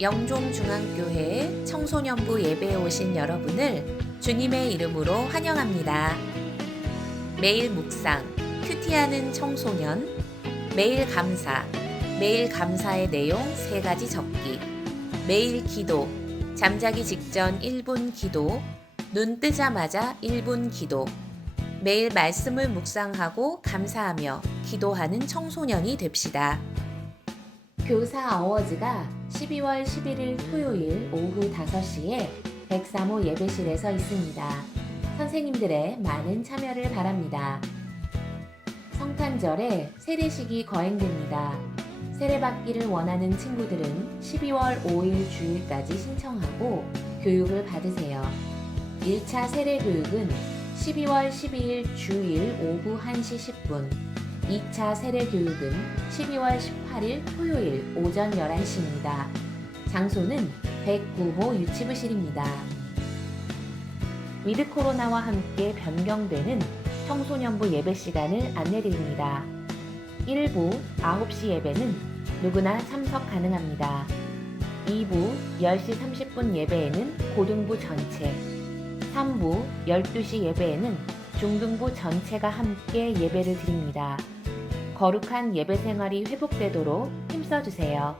영종중앙교회 청소년부 예배에 오신 여러분을 주님의 이름으로 환영합니다. 매일 묵상, 큐티하는 청소년, 매일 감사, 매일 감사의 내용 3가지 적기, 매일 기도, 잠자기 직전 1분 기도, 눈 뜨자마자 1분 기도, 매일 말씀을 묵상하고 감사하며 기도하는 청소년이 됩시다. 교사 어워즈가 12월 11일 토요일 오후 5시에 103호 예배실에서 있습니다. 선생님들의 많은 참여를 바랍니다. 성탄절에 세례식이 거행됩니다. 세례받기를 원하는 친구들은 12월 5일 주일까지 신청하고 교육을 받으세요. 1차 세례 교육은 12월 12일 주일 오후 1시 10분, 2차 세례 교육은 12월 18일 토요일 오전 11시입니다. 장소는 109호 유치부실입니다. 위드 코로나와 함께 변경되는 청소년부 예배 시간을 안내드립니다. 1부 9시 예배는 누구나 참석 가능합니다. 2부 10시 30분 예배에는 고등부 전체, 3부 12시 예배에는 중등부 전체가 함께 예배를 드립니다. 거룩한 예배 생활이 회복되도록 힘써주세요.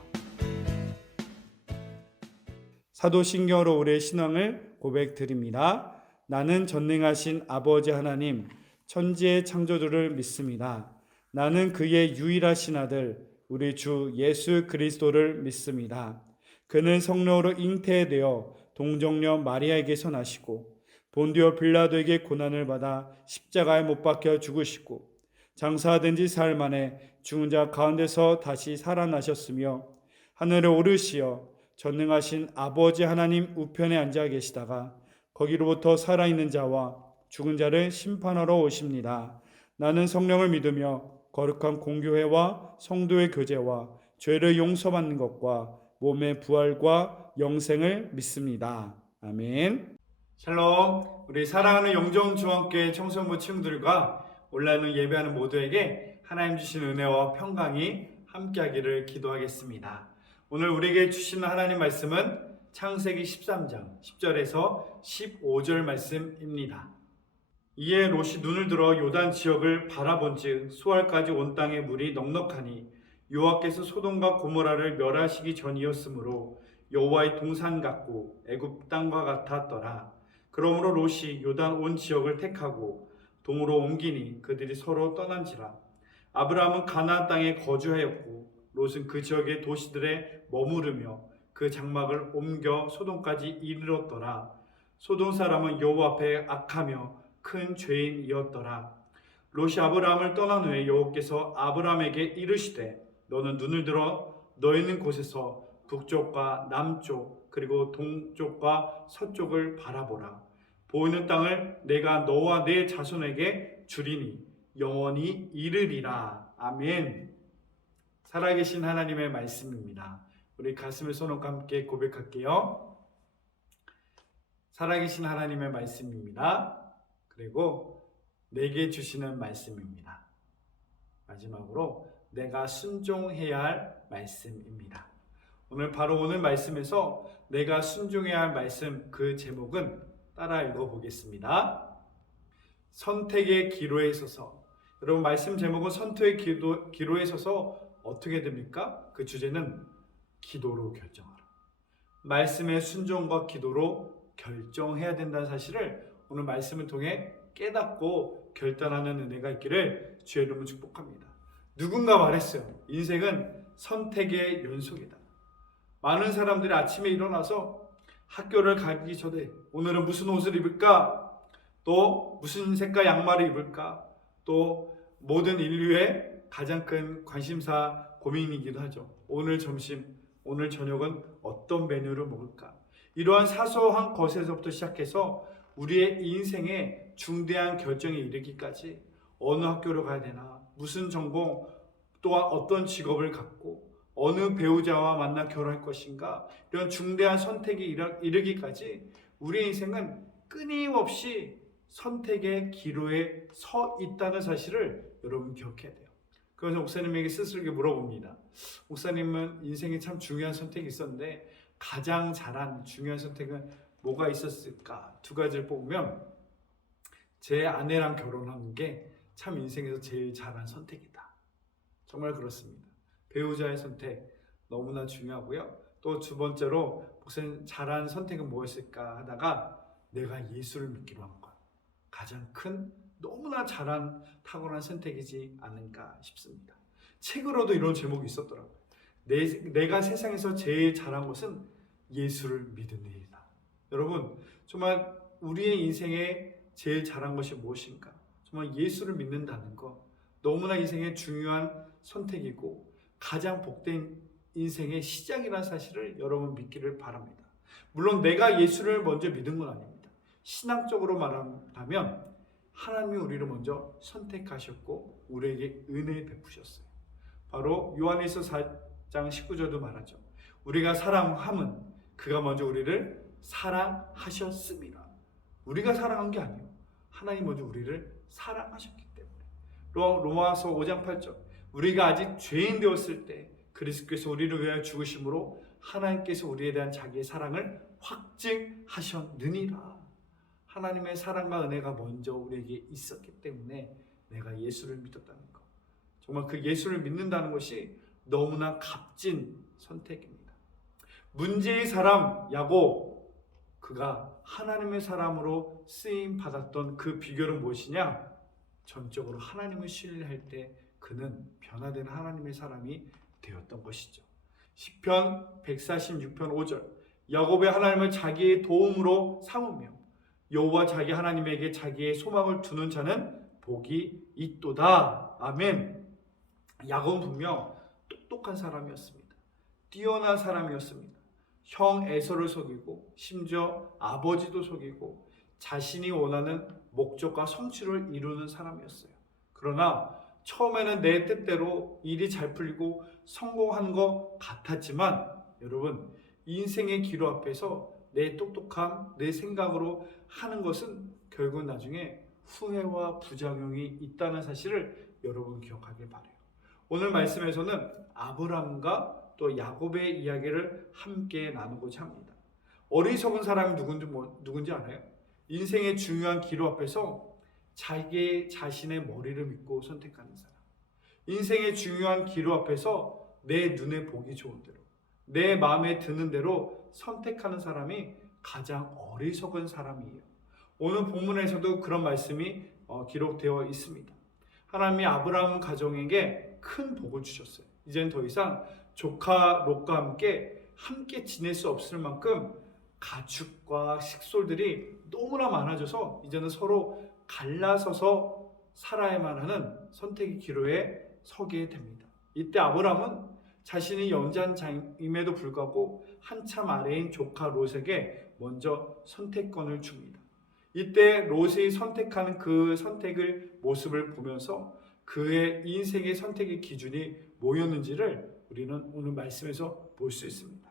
사도신경으로 우리의 신앙을 고백드립니다. 나는 전능하신 아버지 하나님, 천지의 창조주를 믿습니다. 나는 그의 유일하신 아들, 우리 주 예수 그리스도를 믿습니다. 그는 성령으로 잉태되어 동정녀 마리아에게서 나시고 본디오 빌라도에게 고난을 받아 십자가에 못 박혀 죽으시고 장사된 지 사흘 만에 죽은 자 가운데서 다시 살아나셨으며 하늘에 오르시어 전능하신 아버지 하나님 우편에 앉아 계시다가 거기로부터 살아있는 자와 죽은 자를 심판하러 오십니다. 나는 성령을 믿으며 거룩한 공교회와 성도의 교제와 죄를 용서받는 것과 몸의 부활과 영생을 믿습니다. 아멘. 샬롬. 우리 사랑하는 영종중앙교회 청소년부 친구들과 온라인으로 예배하는 모두에게 하나님 주신 은혜와 평강이 함께하기를 기도하겠습니다. 오늘 우리에게 주시는 하나님 말씀은 창세기 13장 10절에서 15절 말씀입니다. 이에 롯이 눈을 들어 요단 지역을 바라본즉 수알까지 온 땅에 물이 넉넉하니 여호와께서 소돔과 고모라를 멸하시기 전이었으므로 여호와의 동산 같고 애굽 땅과 같았더라. 그러므로 롯이 요단 온 지역을 택하고 동으로 옮기니 그들이 서로 떠난지라. 아브라함은 가나안 땅에 거주하였고 롯은 그 지역의 도시들에 머무르며 그 장막을 옮겨 소돔까지 이르렀더라. 소돔 사람은 여호와 앞에 악하며 큰 죄인이었더라. 롯이 아브라함을 떠난 후에 여호와께서 아브라함에게 이르시되 너는 눈을 들어 너 있는 곳에서 북쪽과 남쪽 그리고 동쪽과 서쪽을 바라보라. 보이는 땅을 내가 너와 내 자손에게 주리니 영원히 이르리라. 아멘. 살아계신 하나님의 말씀입니다. 우리 가슴에 손을 함께 고백할게요. 살아계신 하나님의 말씀입니다. 그리고 내게 주시는 말씀입니다. 마지막으로 내가 순종해야 할 말씀입니다. 오늘 말씀에서 내가 순종해야 할 말씀, 그 제목은 따라 읽어보겠습니다. 선택의 기로에 서서. 여러분, 말씀 제목은 선택의 기로에 서서 어떻게 됩니까? 그 주제는 기도로 결정하라. 말씀의 순종과 기도로 결정해야 된다는 사실을 오늘 말씀을 통해 깨닫고 결단하는 은혜가 있기를 주의 이름으로 축복합니다. 누군가 말했어요. 인생은 선택의 연속이다. 많은 사람들이 아침에 일어나서 학교를 가기 전에 오늘은 무슨 옷을 입을까? 또 무슨 색깔 양말을 입을까? 또 모든 인류의 가장 큰 관심사 고민이기도 하죠. 오늘 점심, 오늘 저녁은 어떤 메뉴를 먹을까? 이러한 사소한 것에서부터 시작해서 우리의 인생의 중대한 결정에 이르기까지 어느 학교를 가야 되나, 무슨 전공, 또한 어떤 직업을 갖고 어느 배우자와 만나 결혼할 것인가, 이런 중대한 선택에 이르기까지 우리의 인생은 끊임없이 선택의 기로에 서 있다는 사실을 여러분 기억해야 돼요. 그래서 목사님에게 스스로에게 물어봅니다. 목사님은 인생에 참 중요한 선택이 있었는데 가장 잘한 중요한 선택은 뭐가 있었을까? 두 가지를 뽑으면 제 아내랑 결혼한 게 참 인생에서 제일 잘한 선택이다. 정말 그렇습니다. 배우자의 선택 너무나 중요하고요. 또 두 번째로 목사님 잘한 선택은 무엇일까 하다가 내가 예수를 믿기로 한 것. 가장 큰 너무나 잘한 탁월한 선택이지 않을까 싶습니다. 책으로도 이런 제목이 있었더라고요. 내가 세상에서 제일 잘한 것은 예수를 믿은 일이다. 여러분, 정말 우리의 인생에 제일 잘한 것이 무엇인가? 정말 예수를 믿는다는 것, 너무나 인생의 중요한 선택이고 가장 복된 인생의 시작이라는 사실을 여러분 믿기를 바랍니다. 물론 내가 예수를 먼저 믿은 건 아닙니다. 신앙적으로 말한다면 하나님이 우리를 먼저 선택하셨고 우리에게 은혜 베푸셨어요. 바로 요한일서 4장 19절도 말하죠. 우리가 사랑함은 그가 먼저 우리를 사랑하셨습니다. 우리가 사랑한 게 아니에요. 하나님 먼저 우리를 사랑하셨기 때문에. 로마서 5장 8절. 우리가 아직 죄인 되었을 때 그리스도께서 우리를 위하여 죽으심으로 하나님께서 우리에 대한 자기의 사랑을 확증하셨느니라. 하나님의 사랑과 은혜가 먼저 우리에게 있었기 때문에 내가 예수를 믿었다는 것. 정말 그 예수를 믿는다는 것이 너무나 값진 선택입니다. 문제의 사람 야곱, 그가 하나님의 사람으로 쓰임 받았던 그 비결은 무엇이냐? 전적으로 하나님을 신뢰할 때 그는 변화된 하나님의 사람이 되었던 것이죠. 시편 146편 5절. 야곱의 하나님을 자기의 도움으로 삼으며 여호와 자기 하나님에게 자기의 소망을 두는 자는 복이 있도다. 아멘. 야곱은 분명 똑똑한 사람이었습니다. 뛰어난 사람이었습니다. 형 에서를 속이고 심지어 아버지도 속이고 자신이 원하는 목적과 성취를 이루는 사람이었어요. 그러나 처음에는 내 뜻대로 일이 잘 풀리고 성공한 것 같았지만 여러분, 인생의 기로 앞에서 내 똑똑함, 내 생각으로 하는 것은 결국 나중에 후회와 부작용이 있다는 사실을 여러분 기억하길 바라요. 오늘 말씀에서는 아브람과 또 야곱의 이야기를 함께 나누고자 합니다. 어리석은 사람이 누군지 알아요? 인생의 중요한 기로 앞에서 자기 자신의 머리를 믿고 선택하는 사람. 인생의 중요한 기로 앞에서 내 눈에 보기 좋은 대로, 내 마음에 드는 대로 선택하는 사람이 가장 어리석은 사람이에요. 오늘 본문에서도 그런 말씀이 기록되어 있습니다. 하나님이 아브라함 가정에게 큰 복을 주셨어요. 이제는 더 이상 조카 롯과 함께 지낼 수 없을 만큼 가축과 식솔들이 너무나 많아져서 이제는 서로 갈라서서 살아야만 하는 선택의 기로에 서게 됩니다. 이때 아브라함은 자신이 연장자임에도 불구하고 한참 아래인 조카 롯에게 먼저 선택권을 줍니다. 이때 롯이 선택하는 그 선택을 모습을 보면서 그의 인생의 선택의 기준이 뭐였는지를 우리는 오늘 말씀에서 볼 수 있습니다.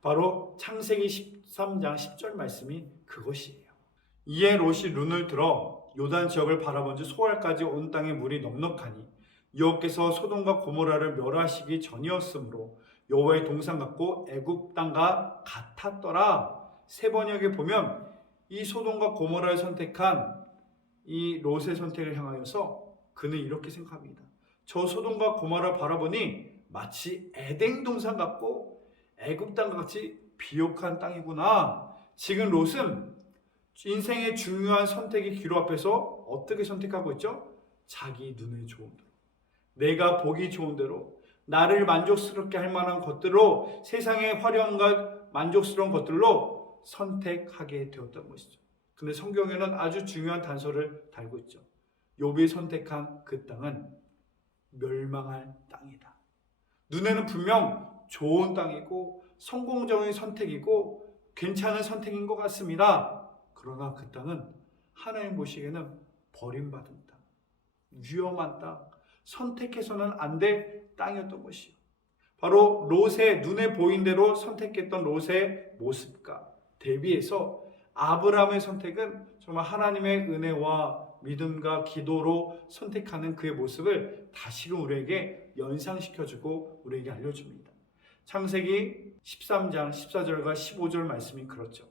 바로 창세기 13장 10절 말씀이 그것이에요. 이에 롯이 눈을 들어 요단 지역을 바라본지 소알까지 온 땅에 물이 넉넉하니 여호와께서 소돔과 고모라를 멸하시기 전이었으므로 여호와의 동산 같고 애굽 땅과 같았더라. 세 번역에 보면 이 소돔과 고모라를 선택한 이 롯의 선택을 향하여서 그는 이렇게 생각합니다. 저 소돔과 고모라를 바라보니 마치 에덴 동산 같고 애굽 땅과 같이 비옥한 땅이구나. 지금 롯은 인생의 중요한 선택의 기로 앞에서 어떻게 선택하고 있죠? 자기 눈에 좋은 대로, 내가 보기 좋은 대로, 나를 만족스럽게 할 만한 것들로, 세상의 화려함과 만족스러운 것들로 선택하게 되었던 것이죠. 근데 성경에는 아주 중요한 단서를 달고 있죠. 욥이 선택한 그 땅은 멸망할 땅이다. 눈에는 분명 좋은 땅이고 성공적인 선택이고 괜찮은 선택인 것 같습니다. 그러나 그 땅은 하나님 보시기에는 버림받은 땅, 위험한 땅, 선택해서는 안 될 땅이었던 것이요. 바로 롯의 눈에 보인 대로 선택했던 롯의 모습과 대비해서 아브라함의 선택은 정말 하나님의 은혜와 믿음과 기도로 선택하는 그의 모습을 다시금 우리에게 연상시켜주고 우리에게 알려줍니다. 창세기 13장 14절과 15절 말씀이 그렇죠.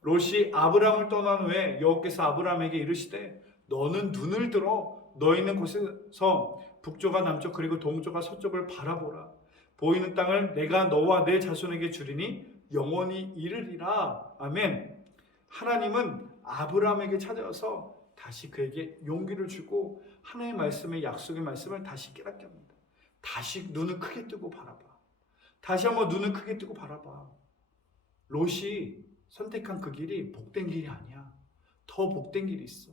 롯이 아브람을 떠난 후에 여호와께서 아브람에게 이르시되 너는 눈을 들어 너 있는 곳에서 북쪽과 남쪽 그리고 동쪽과 서쪽을 바라보라. 보이는 땅을 내가 너와 내 자손에게 주리니 영원히 이르리라. 아멘. 하나님은 아브람에게 찾아와서 다시 그에게 용기를 주고 하나님의 말씀의 약속의 말씀을 다시 깨닫게 합니다. 다시 눈을 크게 뜨고 바라봐. 다시 한번 눈을 크게 뜨고 바라봐. 롯이 선택한 그 길이 복된 길이 아니야. 더 복된 길이 있어.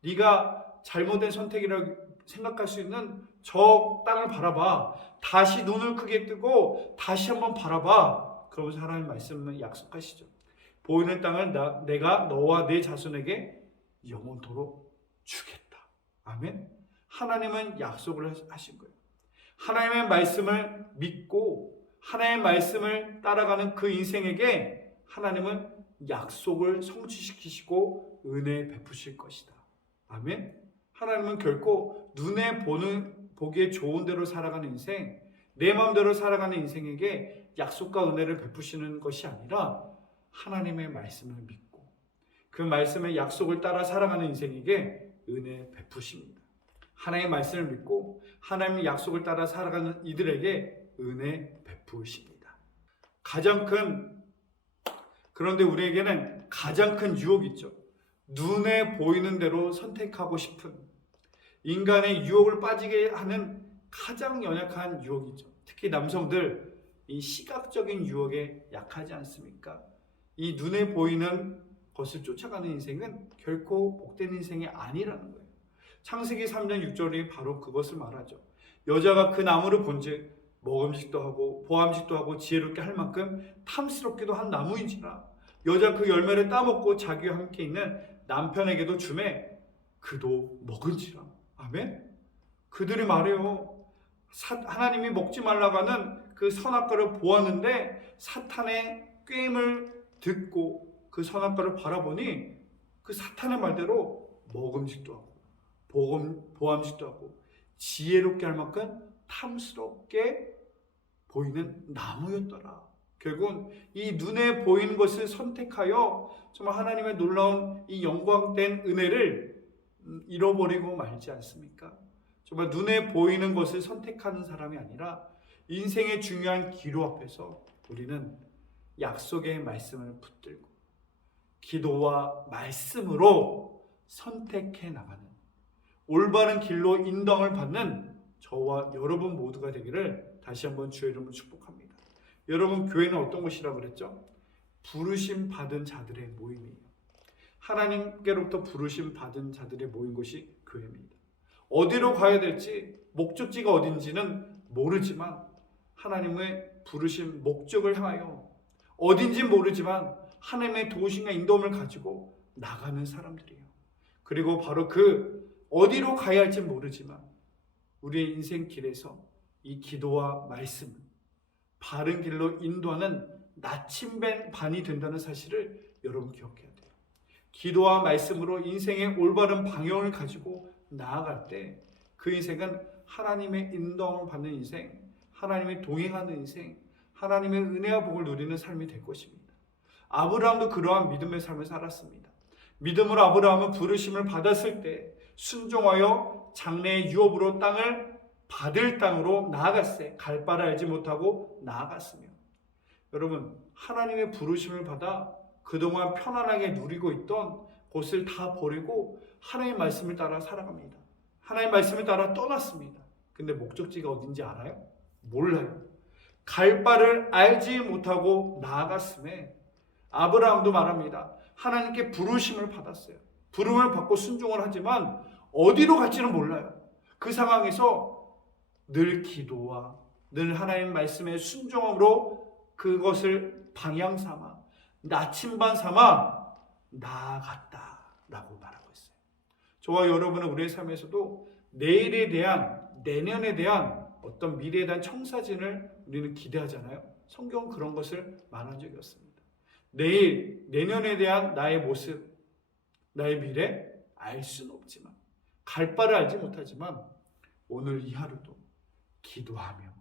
네가 잘못된 선택이라고 생각할 수 있는 저 땅을 바라봐. 다시 눈을 크게 뜨고 다시 한번 바라봐. 그러면서 하나님 말씀을 약속하시죠. 보이는 땅을 내가 너와 내 자손에게 영원토록 주겠다. 아멘. 하나님은 약속을 하신 거예요. 하나님의 말씀을 믿고 하나님의 말씀을 따라가는 그 인생에게 하나님은 약속을 성취시키시고 은혜 베푸실 것이다. 아멘. 하나님은 결코 눈에 보기에 좋은 대로 살아가는 인생, 내 마음대로 살아가는 인생에게 약속과 은혜를 베푸시는 것이 아니라 하나님의 말씀을 믿고 그 말씀의 약속을 따라 살아가는 인생에게 은혜 베푸십니다. 하나님의 말씀을 믿고 하나님의 약속을 따라 살아가는 이들에게 은혜 베푸십니다. 그런데 우리에게는 가장 큰 유혹이 있죠. 눈에 보이는 대로 선택하고 싶은 인간의 유혹을 빠지게 하는 가장 연약한 유혹이죠. 특히 남성들 이 시각적인 유혹에 약하지 않습니까? 이 눈에 보이는 것을 쫓아가는 인생은 결코 복된 인생이 아니라는 거예요. 창세기 3장 6절이 바로 그것을 말하죠. 여자가 그 나무를 본즉 먹음직도 하고 보암직도 하고 지혜롭게 할 만큼 탐스럽기도 한 나무인지라 여자 그 열매를 따먹고 자기와 함께 있는 남편에게도 주매 그도 먹은지라. 아멘. 그들이 말해요. 하나님이 먹지 말라고 하는 그 선악과를 보았는데 사탄의 꾀임을 듣고 그 선악과를 바라보니 그 사탄의 말대로 먹음직도 하고 보암직도 하고 지혜롭게 할 만큼 탐스럽게 보이는 나무였더라. 결국은 이 눈에 보이는 것을 선택하여 정말 하나님의 놀라운 이 영광된 은혜를 잃어버리고 말지 않습니까? 정말 눈에 보이는 것을 선택하는 사람이 아니라 인생의 중요한 기로 앞에서 우리는 약속의 말씀을 붙들고 기도와 말씀으로 선택해 나가는 올바른 길로 인도함을 받는 저와 여러분 모두가 되기를 다시 한번 주의 이름으로 축복합니다. 여러분, 교회는 어떤 곳이라고 그랬죠? 부르심 받은 자들의 모임이에요. 하나님께로부터 부르심 받은 자들의 모인 곳이 교회입니다. 어디로 가야 될지 목적지가 어딘지는 모르지만 하나님의 부르심 목적을 향하여 어딘지 모르지만 하나님의 도우심과 인도함을 가지고 나가는 사람들이에요. 그리고 바로 그 어디로 가야 할지 모르지만 우리의 인생 길에서 이 기도와 말씀은 바른 길로 인도하는 나침반이 된다는 사실을 여러분 기억해야 돼요. 기도와 말씀으로 인생의 올바른 방향을 가지고 나아갈 때 그 인생은 하나님의 인도함을 받는 인생, 하나님의 동행하는 인생, 하나님의 은혜와 복을 누리는 삶이 될 것입니다. 아브라함도 그러한 믿음의 삶을 살았습니다. 믿음으로 아브라함은 부르심을 받았을 때 순종하여 장래의 유업으로 땅을 받을 땅으로 나아갔어요. 갈 바를 알지 못하고 나아갔으며, 여러분, 하나님의 부르심을 받아 그동안 편안하게 누리고 있던 곳을 다 버리고 하나님의 말씀을 따라 살아갑니다. 하나님의 말씀을 따라 떠났습니다. 근데 목적지가 어딘지 알아요? 몰라요. 갈 바를 알지 못하고 나아갔음에 아브라함도 말합니다. 하나님께 부르심을 받았어요. 부름을 받고 순종을 하지만 어디로 갈지는 몰라요. 그 상황에서 늘 기도와 늘 하나님 말씀의 순종으로 그것을 방향 삼아 나침반 삼아 나아갔다라고 말하고 있어요. 저와 여러분은 우리의 삶에서도 내일에 대한, 내년에 대한 어떤 미래에 대한 청사진을 우리는 기대하잖아요. 성경은 그런 것을 말한 적이 없습니다. 내일, 내년에 대한 나의 모습, 나의 미래 알 수는 없지만, 갈 바를 알지 못하지만 오늘 이 하루도 기도하며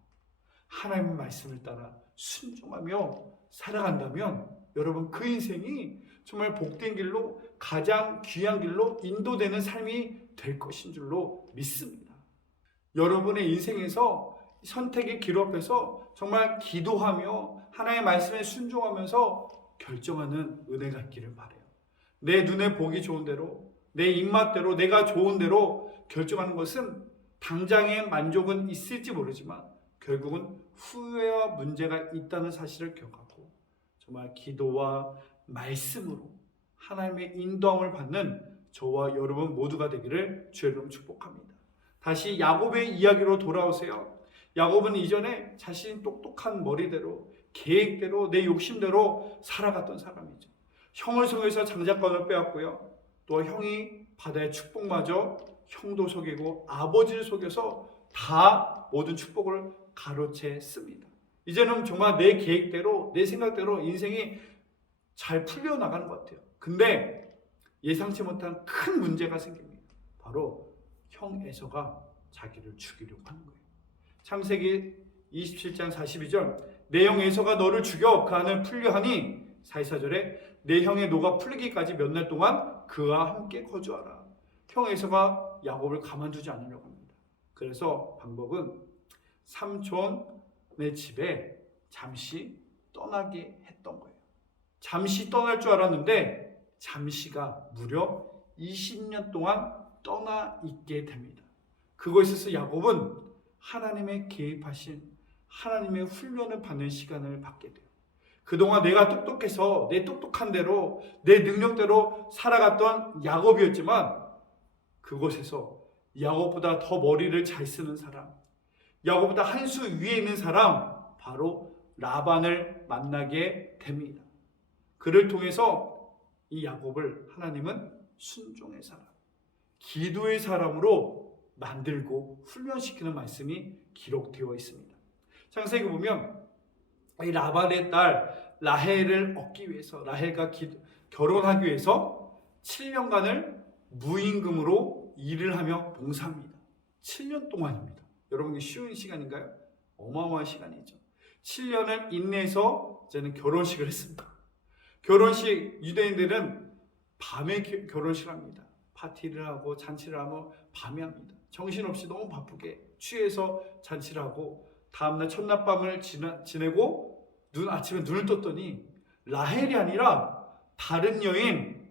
하나님의 말씀을 따라 순종하며 살아간다면 여러분 그 인생이 정말 복된 길로 가장 귀한 길로 인도되는 삶이 될 것인 줄로 믿습니다. 여러분의 인생에서 선택의 길 앞에서 정말 기도하며 하나님의 말씀에 순종하면서 결정하는 은혜가 있기를 바라요. 내 눈에 보기 좋은 대로, 내 입맛대로, 내가 좋은 대로 결정하는 것은 당장의 만족은 있을지 모르지만 결국은 후회와 문제가 있다는 사실을 기억하고 정말 기도와 말씀으로 하나님의 인도함을 받는 저와 여러분 모두가 되기를 주의 이름으로 축복합니다. 다시 야곱의 이야기로 돌아오세요. 야곱은 이전에 자신 똑똑한 머리대로 계획대로 내 욕심대로 살아갔던 사람이죠. 형을 속여서 장자권을 빼앗고요. 또 형이 바다의 축복마저 형도 속이고 아버지를 속여서 다 모든 축복을 가로채 씁니다. 이제는 정말 내 계획대로 내 생각대로 인생이 잘 풀려나가는 것 같아요. 근데 예상치 못한 큰 문제가 생깁니다. 바로 형 에서가 자기를 죽이려고 하는 거예요. 창세기 27장 42절 내 형 에서가 너를 죽여 그 안을 풀려하니 44절에 내 형의 노가 풀리기까지 몇 날 동안 그와 함께 거주하라. 형 에서가 야곱을 가만두지 않으려고 합니다. 그래서 방법은 삼촌의 집에 잠시 떠나게 했던 거예요. 잠시 떠날 줄 알았는데 잠시가 무려 20년 동안 떠나 있게 됩니다. 그곳에서 야곱은 하나님의 개입하신 하나님의 훈련을 받는 시간을 받게 돼요. 그동안 내가 똑똑해서 내 똑똑한 대로 내 능력대로 살아갔던 야곱이었지만 그곳에서 야곱보다 더 머리를 잘 쓰는 사람, 야곱보다 한 수 위에 있는 사람, 바로 라반을 만나게 됩니다. 그를 통해서 이 야곱을 하나님은 순종의 사람, 기도의 사람으로 만들고 훈련시키는 말씀이 기록되어 있습니다. 창세기 보면 이 라반의 딸 라헬을 얻기 위해서 라헬과 결혼하기 위해서 7년간을 무임금으로 일을 하며 봉사합니다. 7년 동안입니다. 여러분 이게 쉬운 시간인가요? 어마어마한 시간이죠. 7년을 인내해서 저는 결혼식을 했습니다. 결혼식 유대인들은 밤에 결혼식을 합니다. 파티를 하고 잔치를 하고 밤에 합니다. 정신없이 너무 바쁘게 취해서 잔치를 하고 다음날 첫날밤을 지내고 아침에 눈을 떴더니 라헬이 아니라 다른 여인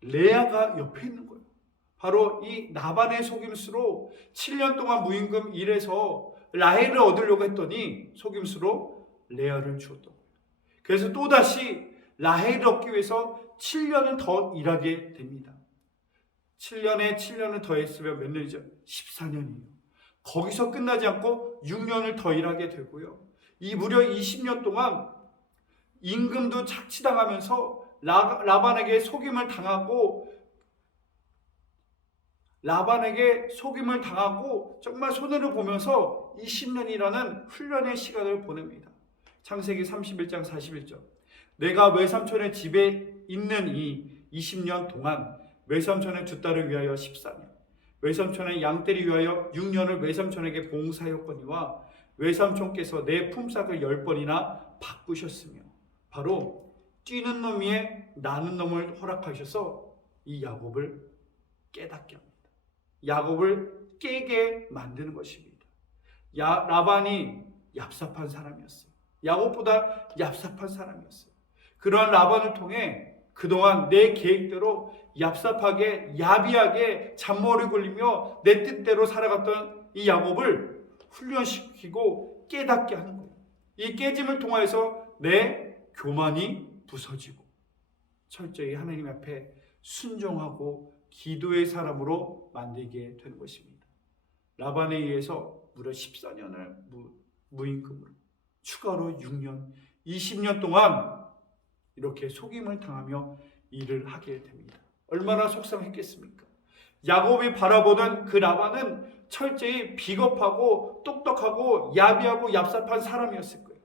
레아가 옆에 있는 거예요. 바로 이 나반의 속임수로 7년 동안 무임금 일해서 라헬을 얻으려고 했더니 속임수로 레아를 주었던 거예요. 그래서 또다시 라헬을 얻기 위해서 7년을 더 일하게 됩니다. 7년에 7년을 더 했으면 몇 년이죠? 14년이에요. 거기서 끝나지 않고 6년을 더 일하게 되고요. 이 무려 20년 동안 임금도 착취당하면서 라반에게 속임을 당하고 정말 손해를 보면서 20년이라는 훈련의 시간을 보냅니다. 창세기 31장 41절 내가 외삼촌의 집에 있는 이 20년 동안 외삼촌의 두 딸을 위하여 14년 외삼촌의 양떼를 위하여 6년을 외삼촌에게 봉사하였거니와 외삼촌께서 내 품삯을 10번이나 바꾸셨으며 바로 뛰는 놈 위에 나는 놈을 허락하셔서 이 야곱을 깨닫게 합니다. 야곱을 깨게 만드는 것입니다. 라반이 얍삽한 사람이었어요. 야곱보다 얍삽한 사람이었어요. 그러한 라반을 통해 그동안 내 계획대로 얍삽하게 야비하게 잔머리 굴리며 내 뜻대로 살아갔던 이 야곱을 훈련시키고 깨닫게 하는 거예요. 이 깨짐을 통해서 내 교만이 부서지고 철저히 하나님 앞에 순종하고 기도의 사람으로 만들게 되는 것입니다. 라반에 의해서 무려 14년을 무임금으로 추가로 6년 20년 동안 이렇게 속임을 당하며 일을 하게 됩니다. 얼마나 속상했겠습니까? 야곱이 바라보던 그 라반은 철저히 비겁하고 똑똑하고 야비하고 얍삽한 사람이었을 거예요.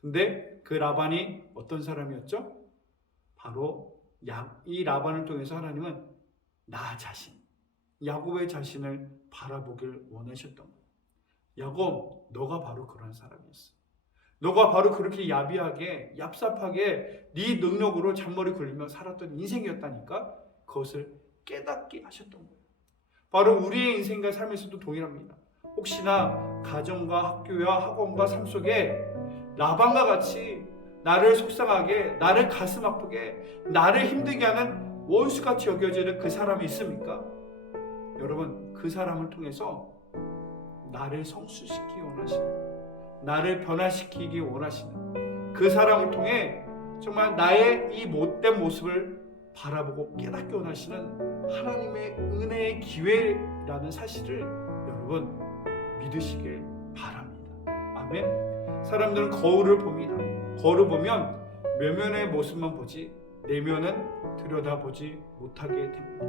근데 그 라반이 어떤 사람이었죠? 바로 이 라반을 통해서 하나님은 나 자신, 야곱의 자신을 바라보길 원하셨던 거예요. 야곱, 너가 바로 그런 사람이었어. 너가 바로 그렇게 야비하게 얍삽하게 네 능력으로 잔머리 굴리며 살았던 인생이었다니까. 그것을 깨닫게 하셨던 거예요. 바로 우리의 인생과 삶에서도 동일합니다. 혹시나 가정과 학교와 학원과 삶 속에 라반과 같이 나를 속상하게, 나를 가슴 아프게, 나를 힘들게 하는 원수같이 여겨지는 그 사람이 있습니까? 여러분, 그 사람을 통해서 나를 성숙시키기 원하시는, 나를 변화시키기 원하시는 그 사람을 통해 정말 나의 이 못된 모습을 바라보고 깨닫기 원하시는 하나님의 은혜의 기회라는 사실을 여러분 믿으시길 바랍니다. 아멘. 사람들은 거울을 봅니다. 거울을 보면 외면의 모습만 보지 내면은 들여다보지 못하게 됩니다.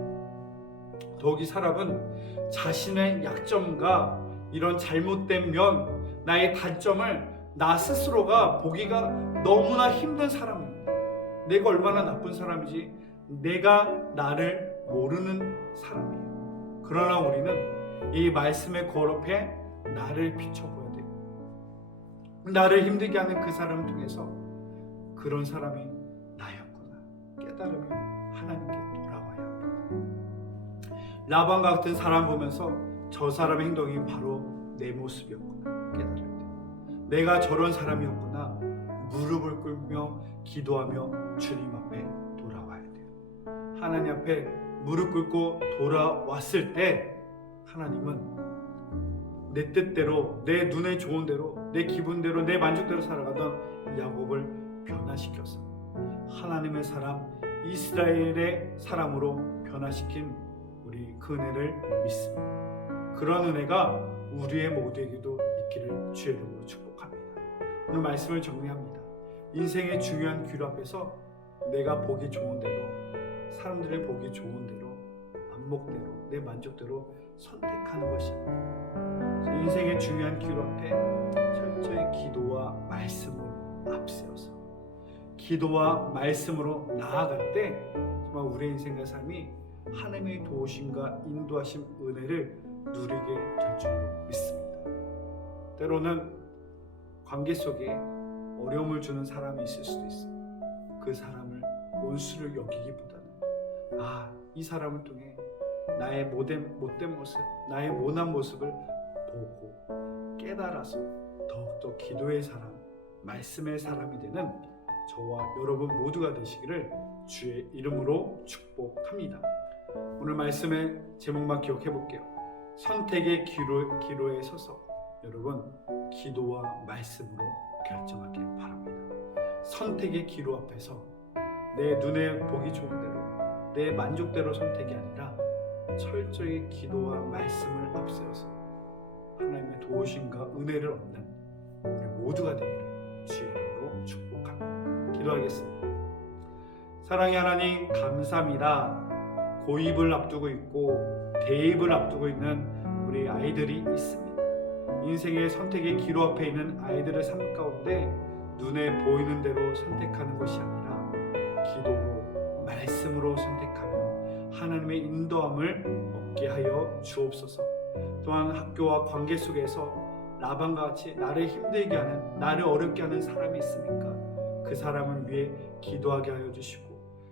더욱이 사람은 자신의 약점과 이런 잘못된 면, 나의 단점을 나 스스로가 보기가 너무나 힘든 사람입니다. 내가 얼마나 나쁜 사람이지 내가 나를 모르는 사람이에요. 그러나 우리는 이 말씀의 거울 앞에 나를 비춰보아야 돼요. 나를 힘들게 하는 그 사람을 통해서 그런 사람이 나였구나 깨달으면 하나님께 돌아와야 합니다. 라반과 같은 사람 보면서 저 사람의 행동이 바로 내 모습이었구나 깨달을 때, 내가 저런 사람이었구나 무릎을 꿇며 기도하며 주님 앞에 돌아와야 돼요. 하나님 앞에 무릎 꿇고 돌아왔을 때 하나님은 내 뜻대로, 내 눈에 좋은 대로, 내 기분대로, 내 만족대로 살아가던 야곱을 변화시켜서 하나님의 사람, 이스라엘의 사람으로 변화시킨 우리 그 은혜를 믿습니다. 그런 은혜가 우리의 모두에게도 있기를 주의 이름으로 축복합니다. 오늘 말씀을 정리합니다. 인생의 중요한 기로 앞에서 내가 보기 좋은 대로, 사람들의 보기 좋은 대로, 안목대로, 내 만족대로 선택하는 것입니다. 인생의 중요한 기로 앞에 철저히 기도와 말씀으로 앞세워서 기도와 말씀으로 나아갈 때 정말 우리의 인생과 삶이 하나님의 도우심과 인도하심 은혜를 누리게 될 줄로 믿습니다. 때로는 관계 속에 어려움을 주는 사람이 있을 수도 있습니다. 그 사람을 원수를 여기기보다는 이 사람을 통해 나의 못된 모습, 나의 모난 모습을 보고 깨달아서 더욱더 기도의 사람, 말씀의 사람이 되는 저와 여러분 모두가 되시기를 주의 이름으로 축복합니다. 오늘 말씀의 제목만 기억해 볼게요. 선택의 기로에 서서 여러분 기도와 말씀으로 결정하길 바랍니다. 선택의 기로 앞에서 내 눈에 보기 좋은 대로, 내 만족대로 선택이 아니라 철저히 기도와 말씀을 앞세워서 하나님의 도우심과 은혜를 얻는 우리 모두가 되기를 주의 이름으로 축복합니다. 기도하겠습니다. 사랑의 하나님 감사합니다. 고입을 앞두고 있고 대입을 앞두고 있는 우리 아이들이 있습니다. 인생의 선택의 기로 앞에 있는 아이들의 삶 가운데 눈에 보이는 대로 선택하는 것이 아니라 기도로 말씀으로 선택하며 하나님의 인도함을 얻게 하여 주옵소서. 또한 학교와 관계 속에서 라반과 같이 나를 힘들게 하는, 나를 어렵게 하는 사람이 있습니까? 그 사람을 위해 기도하게 하여 주시고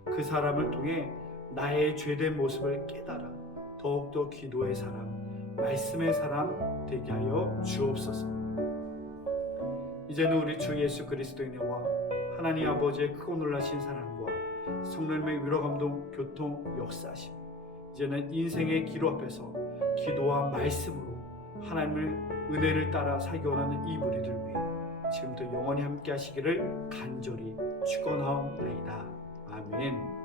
그 사람을 통해 나의 죄된 모습을 깨달아 더욱더 기도의 사람, 말씀의 사람 되게 하여 주옵소서. 이제는 우리 주 예수 그리스도의 은혜와 하나님 아버지의 크고 놀라신 사랑과 성령님의 위로 감동 교통 역사하심, 이제는 인생의 기로 앞에서 기도와 말씀으로 하나님의 은혜를 따라 살기 원하는 이 무리들 위해 지금부터 영원히 함께 하시기를 간절히 축원하옵나이다. 아멘.